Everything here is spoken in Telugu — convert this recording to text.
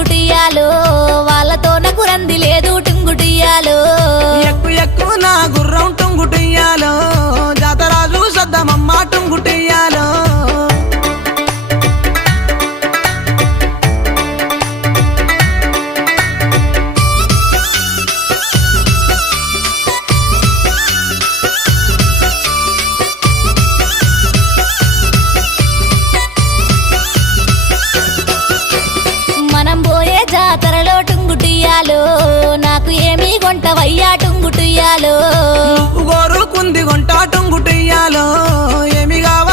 టుంగుటియాలో వాళ్ళతో నాకు రంది లేదు టుంగుటియాలో ఎక్కు ఎక్కు నా గుర్రం టుంగుటియాలో జాతరాజు సద్దమమ్మ టుంగుటియాలో మనం పోయే జాతరలో టుంగుటియాలో నాకు ఏమీ కొంటవయ్యా టుంగుటియాలో నువ్వు కోరుకుంది కొంటా టుంగుటియాలో ఏమి కావాలి